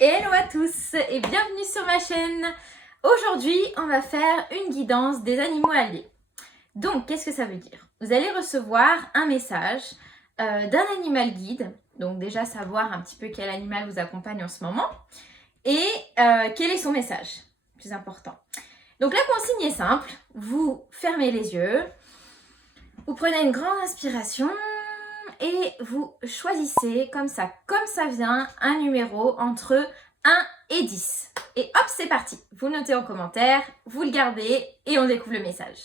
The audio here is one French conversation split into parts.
Hello à tous et bienvenue sur ma chaîne. Aujourd'hui, on va faire une guidance des animaux alliés. Donc, qu'est-ce que ça veut dire? Vous allez recevoir un message d'un animal guide. Donc déjà, savoir un petit peu quel animal vous accompagne en ce moment. Et quel est son message, plus important. Donc la consigne est simple. Vous fermez les yeux. Vous prenez une grande inspiration. Et vous choisissez comme ça vient, un numéro entre 1 et 10. Et hop, c'est parti. Vous le notez en commentaire, vous le gardez et on découvre le message.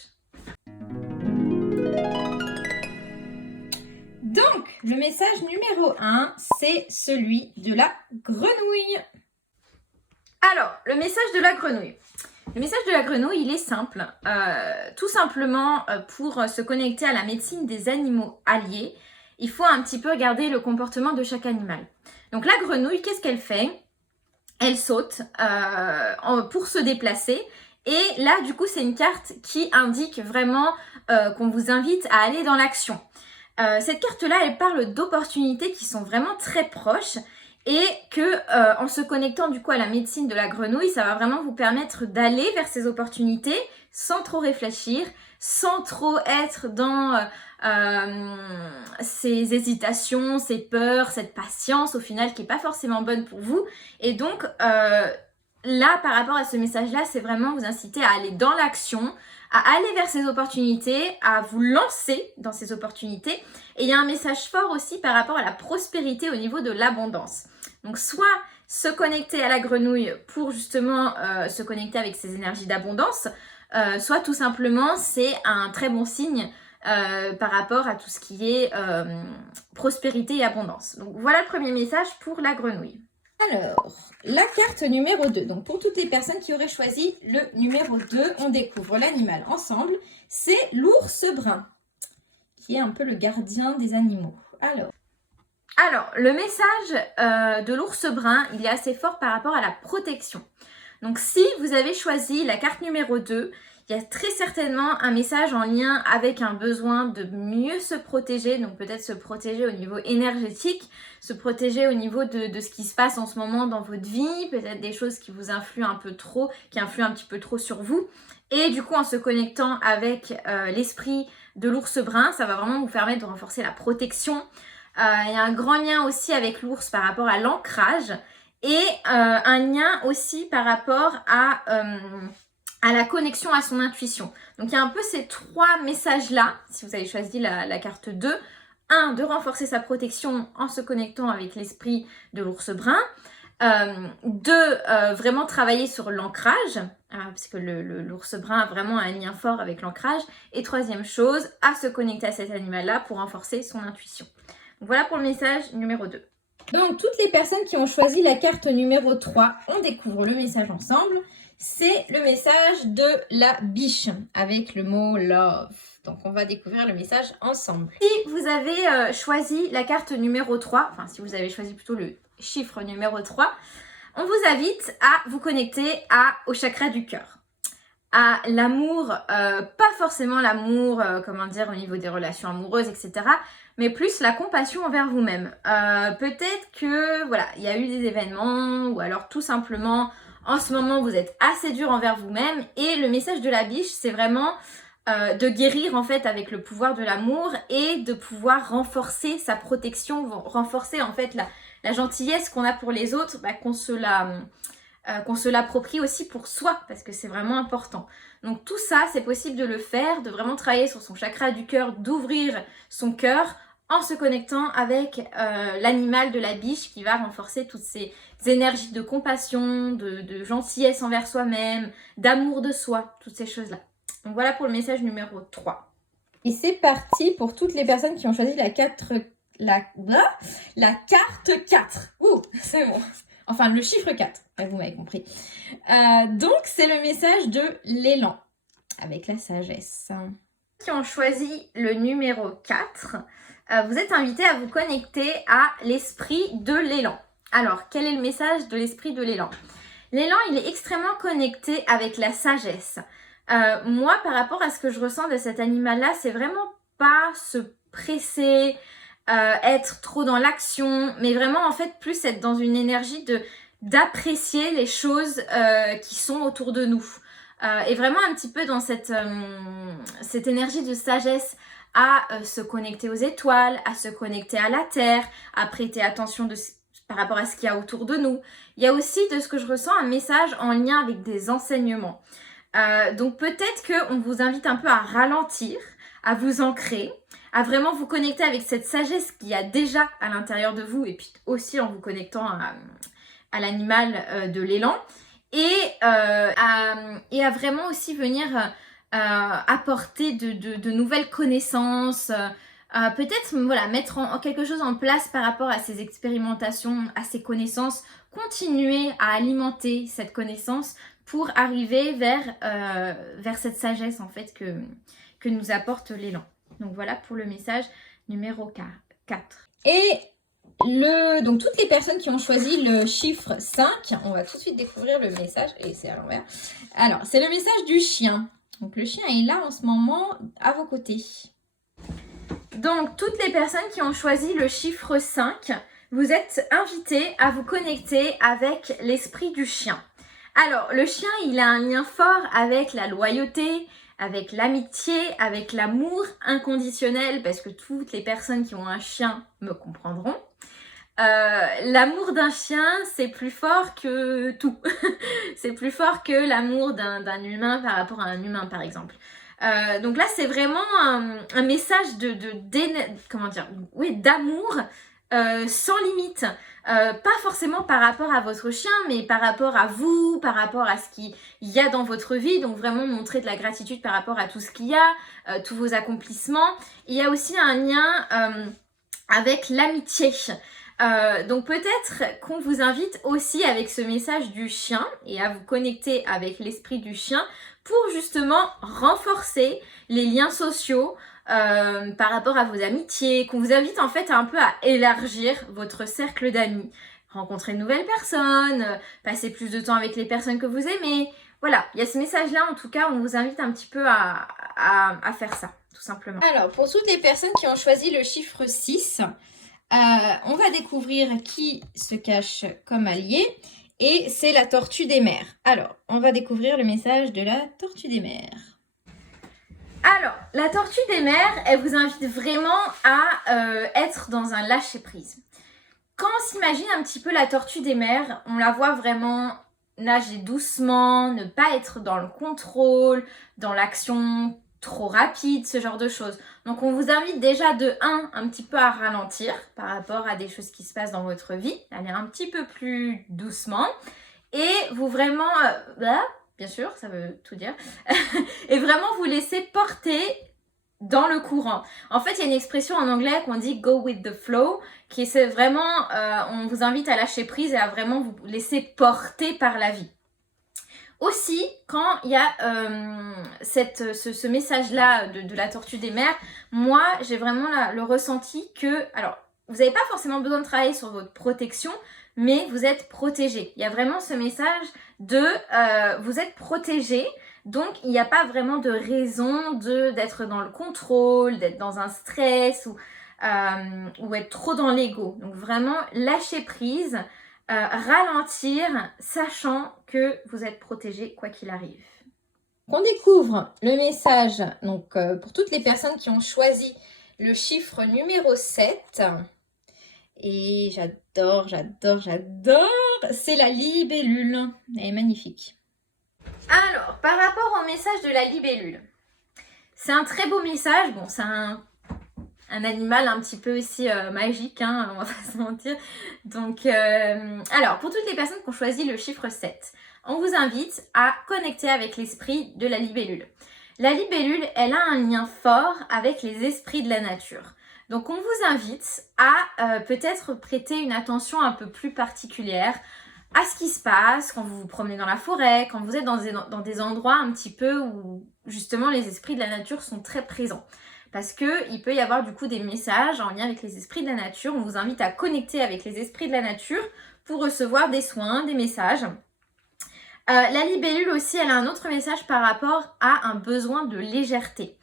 Donc, le message numéro 1, c'est celui de la grenouille. Alors, le message de la grenouille. Le message de la grenouille, il est simple. Tout simplement, pour se connecter à la médecine des animaux alliés, il faut un petit peu regarder le comportement de chaque animal. Donc la grenouille, qu'est-ce qu'elle fait? Elle saute pour se déplacer. Et là, du coup, c'est une carte qui indique vraiment qu'on vous invite à aller dans l'action. Cette carte-là, elle parle d'opportunités qui sont vraiment très proches et que en se connectant du coup à la médecine de la grenouille, ça va vraiment vous permettre d'aller vers ces opportunités sans trop réfléchir, sans trop être dans ces hésitations, ces peurs, cette patience au final qui n'est pas forcément bonne pour vous. Et donc là, par rapport à ce message-là, c'est vraiment vous inciter à aller dans l'action, à aller vers ces opportunités, à vous lancer dans ces opportunités. Et il y a un message fort aussi par rapport à la prospérité au niveau de l'abondance. Donc soit se connecter à la grenouille pour justement se connecter avec ces énergies d'abondance, soit tout simplement c'est un très bon signe par rapport à tout ce qui est prospérité et abondance. Donc voilà le premier message pour la grenouille. Alors, la carte numéro 2. Donc pour toutes les personnes qui auraient choisi le numéro 2, on découvre l'animal ensemble. C'est l'ours brun, qui est un peu le gardien des animaux. Alors, le message de l'ours brun, il est assez fort par rapport à la protection. Donc si vous avez choisi la carte numéro 2, il y a très certainement un message en lien avec un besoin de mieux se protéger, donc peut-être se protéger au niveau énergétique, se protéger au niveau de ce qui se passe en ce moment dans votre vie, peut-être des choses qui vous influent un peu trop, qui influent un petit peu trop sur vous. Et du coup, en se connectant avec l'esprit de l'ours brun, ça va vraiment vous permettre de renforcer la protection. Il y a un grand lien aussi avec l'ours par rapport à l'ancrage et un lien aussi par rapport à la connexion à son intuition. Donc il y a un peu ces trois messages-là, si vous avez choisi la carte 2. 1, de renforcer sa protection en se connectant avec l'esprit de l'ours brun. 2, vraiment travailler sur l'ancrage, parce que l'ours brun a vraiment un lien fort avec l'ancrage. Et troisième chose, à se connecter à cet animal-là pour renforcer son intuition. Donc voilà pour le message numéro 2. Donc toutes les personnes qui ont choisi la carte numéro 3, on découvre le message ensemble. C'est le message de la biche avec le mot love. Donc on va découvrir le message ensemble. Si vous avez choisi la carte numéro 3, enfin si vous avez choisi plutôt le chiffre numéro 3, on vous invite à vous connecter au chakra du cœur. À l'amour, pas forcément l'amour, comment dire, au niveau des relations amoureuses, etc., mais plus la compassion envers vous-même. Peut-être que, voilà, il y a eu des événements, ou alors tout simplement, en ce moment, vous êtes assez dur envers vous-même, et le message de la biche, c'est vraiment de guérir, en fait, avec le pouvoir de l'amour, et de pouvoir renforcer sa protection, renforcer, en fait, la gentillesse qu'on a pour les autres, qu'on se l'approprie aussi pour soi, parce que c'est vraiment important. Donc tout ça, c'est possible de le faire, de vraiment travailler sur son chakra du cœur, d'ouvrir son cœur en se connectant avec l'animal de la biche qui va renforcer toutes ces énergies de compassion, de gentillesse envers soi-même, d'amour de soi, toutes ces choses-là. Donc voilà pour le message numéro 3. Et c'est parti pour toutes les personnes qui ont choisi la carte 4. Ouh, c'est bon. Enfin, le chiffre 4, vous m'avez compris. Donc, c'est le message de l'élan, avec la sagesse. Qui ont choisi le numéro 4, vous êtes invités à vous connecter à l'esprit de l'élan. Alors, quel est le message de l'esprit de l'élan? L'élan, il est extrêmement connecté avec la sagesse. Moi, par rapport à ce que je ressens de cet animal-là, c'est vraiment pas se presser, être trop dans l'action, mais vraiment en fait plus être dans une énergie d'apprécier les choses qui sont autour de nous. Et vraiment un petit peu dans cette énergie de sagesse à se connecter aux étoiles, à se connecter à la terre, à prêter attention par rapport à ce qu'il y a autour de nous. Il y a aussi, de ce que je ressens, un message en lien avec des enseignements. Donc peut-être qu'on vous invite un peu à ralentir, à vous ancrer, à vraiment vous connecter avec cette sagesse qu'il y a déjà à l'intérieur de vous, et puis aussi en vous connectant à l'animal de l'élan, et à vraiment aussi venir apporter de nouvelles connaissances, peut-être voilà, mettre en quelque chose en place par rapport à ces expérimentations, à ces connaissances, continuer à alimenter cette connaissance pour arriver vers cette sagesse en fait que nous apporte l'élan. Donc voilà pour le message numéro 4. Et donc toutes les personnes qui ont choisi le chiffre 5, on va tout de suite découvrir le message, et c'est à l'envers. Alors, c'est le message du chien. Donc le chien est là en ce moment à vos côtés. Donc toutes les personnes qui ont choisi le chiffre 5, vous êtes invités à vous connecter avec l'esprit du chien. Alors, le chien, il a un lien fort avec la loyauté, avec l'amitié, avec l'amour inconditionnel, parce que toutes les personnes qui ont un chien me comprendront. L'amour d'un chien, c'est plus fort que tout. C'est plus fort que l'amour d'un humain par rapport à un humain, par exemple. Donc là, c'est vraiment un message d'amour sans limite. Pas forcément par rapport à votre chien, mais par rapport à vous, par rapport à ce qu'il y a dans votre vie. Donc vraiment montrer de la gratitude par rapport à tout ce qu'il y a, tous vos accomplissements. Il y a aussi un lien avec l'amitié. Donc peut-être qu'on vous invite aussi avec ce message du chien et à vous connecter avec l'esprit du chien pour justement renforcer les liens sociaux par rapport à vos amitiés, qu'on vous invite en fait un peu à élargir votre cercle d'amis, rencontrer de nouvelles personnes, passer plus de temps avec les personnes que vous aimez. Voilà, il y a ce message-là en tout cas, on vous invite un petit peu à faire ça, tout simplement. Alors, pour toutes les personnes qui ont choisi le chiffre 6, on va découvrir qui se cache comme allié, et c'est la tortue des mers. Alors, on va découvrir le message de la tortue des mers. Alors, la tortue des mers, elle vous invite vraiment à être dans un lâcher-prise. Quand on s'imagine un petit peu la tortue des mers, on la voit vraiment nager doucement, ne pas être dans le contrôle, dans l'action trop rapide, ce genre de choses. Donc on vous invite déjà de 1 un petit peu à ralentir par rapport à des choses qui se passent dans votre vie, aller un petit peu plus doucement, et vous vraiment, bien sûr, ça veut tout dire, et vraiment vous laisser porter dans le courant. En fait, il y a une expression en anglais qu'on dit go with the flow, qui c'est vraiment, on vous invite à lâcher prise et à vraiment vous laisser porter par la vie. Aussi, quand il y a ce message-là de la tortue des mers, moi, j'ai vraiment le ressenti que, alors, vous n'avez pas forcément besoin de travailler sur votre protection, mais vous êtes protégé. Il y a vraiment ce message de vous êtes protégé, donc il n'y a pas vraiment de raison d'être dans le contrôle, d'être dans un stress ou être trop dans l'ego. Donc vraiment, lâcher prise. Ralentir, sachant que vous êtes protégé quoi qu'il arrive. On découvre le message donc, pour toutes les personnes qui ont choisi le chiffre numéro 7. Et j'adore, c'est la libellule. Elle est magnifique. Alors, par rapport au message de la libellule, c'est un très beau message. Bon, c'est un animal un petit peu aussi magique, hein, on va pas se mentir. Donc, alors, pour toutes les personnes qui ont choisi le chiffre 7, on vous invite à connecter avec l'esprit de la libellule. La libellule, elle a un lien fort avec les esprits de la nature. Donc, on vous invite à peut-être prêter une attention un peu plus particulière à ce qui se passe quand vous vous promenez dans la forêt, quand vous êtes dans des endroits un petit peu où, justement, les esprits de la nature sont très présents. Parce qu'il peut y avoir du coup des messages en lien avec les esprits de la nature. On vous invite à connecter avec les esprits de la nature pour recevoir des soins, des messages. La libellule aussi, elle a un autre message par rapport à un besoin de légèreté.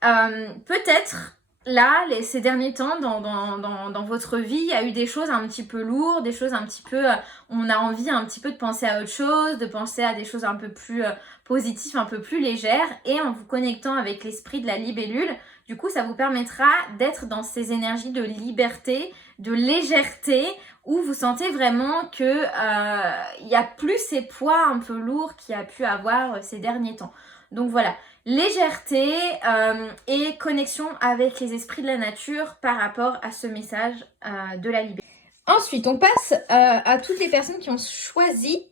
Peut-être là, ces derniers temps, dans votre vie, il y a eu des choses un petit peu lourdes, des choses un petit peu... on a envie un petit peu de penser à autre chose, de penser à des choses un peu plus positives, un peu plus légères. Et en vous connectant avec l'esprit de la libellule, du coup, ça vous permettra d'être dans ces énergies de liberté, de légèreté, où vous sentez vraiment que il y a plus ces poids un peu lourds qu'il y a pu avoir ces derniers temps. Donc voilà, légèreté et connexion avec les esprits de la nature par rapport à ce message de la liberté. Ensuite, on passe à toutes les personnes qui ont choisi...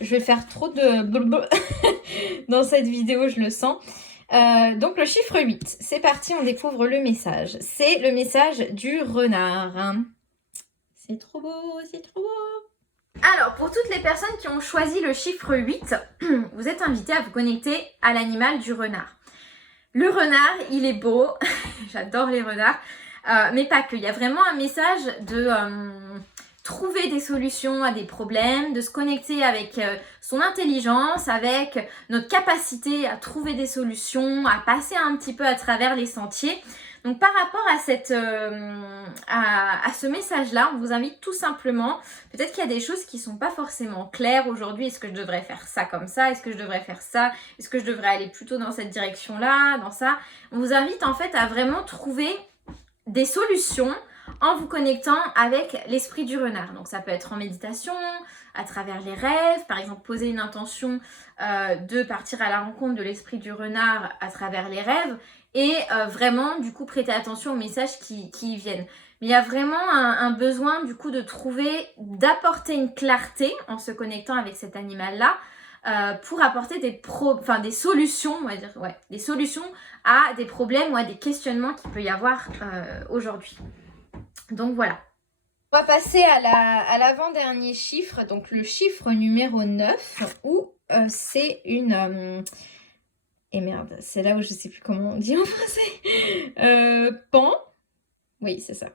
je vais faire trop de... dans cette vidéo, je le sens. Donc le chiffre 8, c'est parti, on découvre le message. C'est le message du renard. C'est trop beau, c'est trop beau. Alors, pour toutes les personnes qui ont choisi le chiffre 8, vous êtes invités à vous connecter à l'animal du renard. Le renard, il est beau, j'adore les renards, mais pas que. Il y a vraiment un message de trouver des solutions à des problèmes, de se connecter avec son intelligence, avec notre capacité à trouver des solutions, à passer un petit peu à travers les sentiers. Donc par rapport à ce message-là, on vous invite tout simplement, peut-être qu'il y a des choses qui ne sont pas forcément claires aujourd'hui. Est-ce que je devrais faire ça comme ça? Est-ce que je devrais faire ça? Est-ce que je devrais aller plutôt dans cette direction-là, dans ça? On vous invite en fait à vraiment trouver des solutions en vous connectant avec l'esprit du renard. Donc ça peut être en méditation, à travers les rêves, par exemple poser une intention de partir à la rencontre de l'esprit du renard à travers les rêves et vraiment du coup prêter attention aux messages qui y viennent. Mais il y a vraiment un besoin du coup de trouver, d'apporter une clarté en se connectant avec cet animal-là pour apporter des solutions, on va dire, des solutions à des problèmes ou à des questionnements qu'il peut y avoir aujourd'hui. Donc voilà. On va passer à l'avant-dernier chiffre, donc le chiffre numéro 9, où c'est une... et merde, c'est là où je ne sais plus comment on dit en français. Pan. Oui, c'est ça.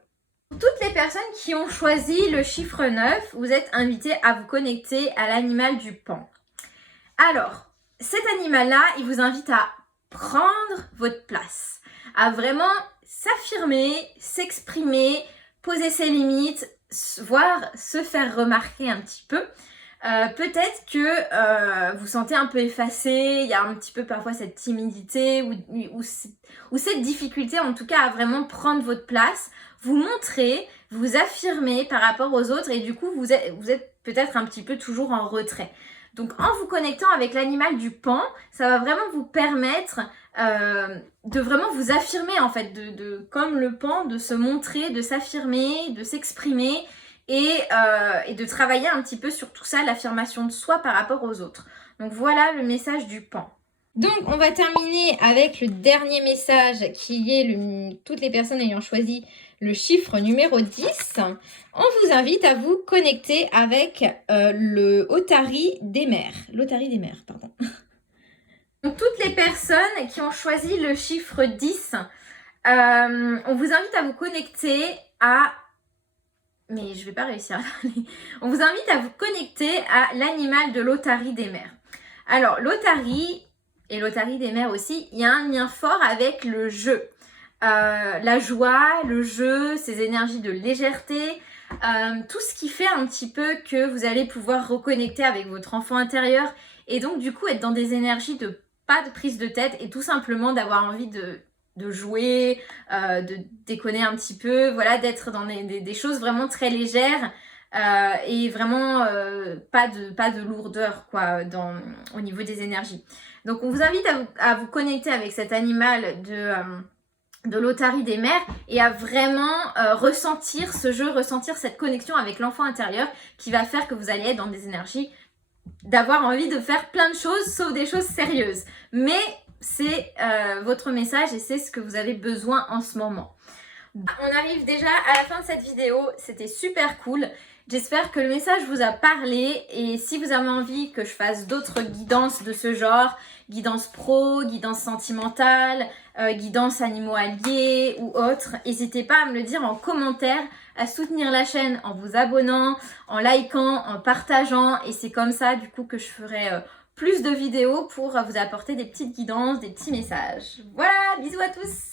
Pour toutes les personnes qui ont choisi le chiffre 9, vous êtes invités à vous connecter à l'animal du pan. Alors, cet animal-là, il vous invite à prendre votre place, à vraiment s'affirmer, s'exprimer, poser ses limites, voire se faire remarquer un petit peu. Peut-être que vous sentez un peu effacé, il y a un petit peu parfois cette timidité ou cette difficulté en tout cas à vraiment prendre votre place, vous montrer, vous affirmer par rapport aux autres et du coup vous êtes peut-être un petit peu toujours en retrait. Donc en vous connectant avec l'animal du pan, ça va vraiment vous permettre de vraiment vous affirmer en fait, comme le pan, de se montrer, de s'affirmer, de s'exprimer et de travailler un petit peu sur tout ça, l'affirmation de soi par rapport aux autres. Donc voilà le message du pan. Donc on va terminer avec le dernier message qui est toutes les personnes ayant choisi le chiffre numéro 10. On vous invite à vous connecter avec le Otari des mers. L'Otari des mers, pardon. Donc toutes les personnes qui ont choisi le chiffre 10, on vous invite à vous connecter à... Mais je vais pas réussir à parler. On vous invite à vous connecter à l'animal de l'Otari des mers. Alors l'Otari et l'Otari des mers aussi, il y a un lien fort avec le jeu. La joie, le jeu, ces énergies de légèreté, tout ce qui fait un petit peu que vous allez pouvoir reconnecter avec votre enfant intérieur et donc du coup être dans des énergies de pas de prise de tête et tout simplement d'avoir envie de jouer, de déconner un petit peu, voilà, d'être dans des choses vraiment très légères et vraiment pas de lourdeur quoi au niveau des énergies. Donc on vous invite à vous connecter avec cet animal de l'Otari des mers et à vraiment ressentir ce jeu, ressentir cette connexion avec l'enfant intérieur qui va faire que vous allez être dans des énergies d'avoir envie de faire plein de choses sauf des choses sérieuses. Mais c'est votre message et c'est ce que vous avez besoin en ce moment. On arrive déjà à la fin de cette vidéo, c'était super cool. J'espère que le message vous a parlé et si vous avez envie que je fasse d'autres guidances de ce genre, guidance pro, guidance sentimentale, guidance animaux alliés ou autre, n'hésitez pas à me le dire en commentaire, à soutenir la chaîne en vous abonnant, en likant, en partageant et c'est comme ça du coup que je ferai plus de vidéos pour vous apporter des petites guidances, des petits messages. Voilà, bisous à tous!